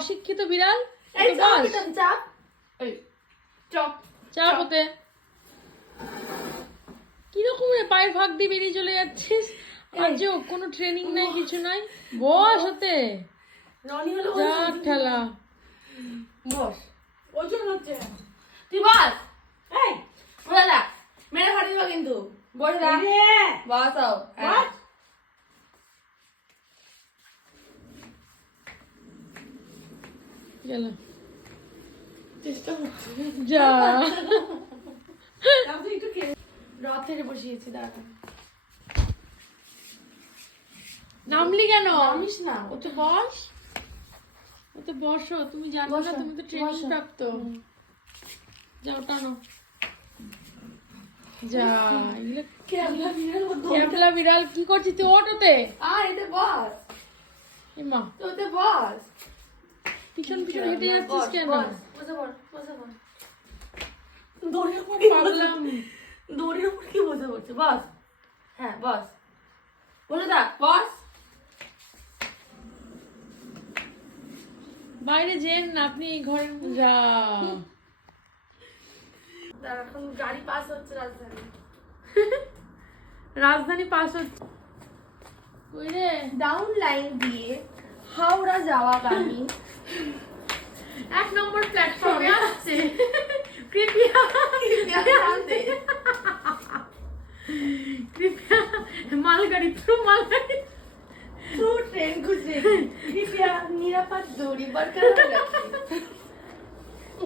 অশিক্ষিত বিড়াল। এই চাপ চাপ এই চপ চাপ ওতে। কিরকম রে পায়ের ফাঁক দিয়ে বেরিয়ে চলে যাচ্ছিস? আজও কোনো ট্রেনিং নাই, কিছু নাই। বস ওতে। রনি হলো যা ঠেলা। বস ওজন হচ্ছে তুই বস। এই বলে দা মেরে ফাটি দিবা কিন্তু বসে দা বসাও বস। গেল চেষ্টা করছি যা। রাত থেকে বসিয়েছি দাঁড়া। নামলি কেন? নামিস না ও তো বস, ও তো বসো। তুমি জানো না, তুমি তো ট্রেনিং প্রাপ্ত। যাও টানো। যা এগুলো ক্যাবলা বিড়াল কি করছিস তুই? ওঠ ওতে। আর এতে বস এমা তো ওতে বস। পিছন পিছন হেঁটে যাচ্ছিস কেন? বসে পড় বসে পড়। পাগলাম। দড়ির উপর কি বসে পড়ছে? বস। হ্যাঁ বস বলে দা বস। বাইরে যেন না আপনি, এই ঘরের যা। এখন গাড়ি পাস হচ্ছে রাজধানী। রাজধানী পাস হচ্ছে। কই রে? ডাউন লাইন দিয়ে হাওড়া যাওয়াগামী 1 নম্বর প্ল্যাটফর্মে আসছে। কৃপয়া কৃপয়া মালগাড়ি থ্রু মালগাড়ি थ्रू ट्रेन गुजरेगी कृपया निरापद दूरी बरकरार रखें।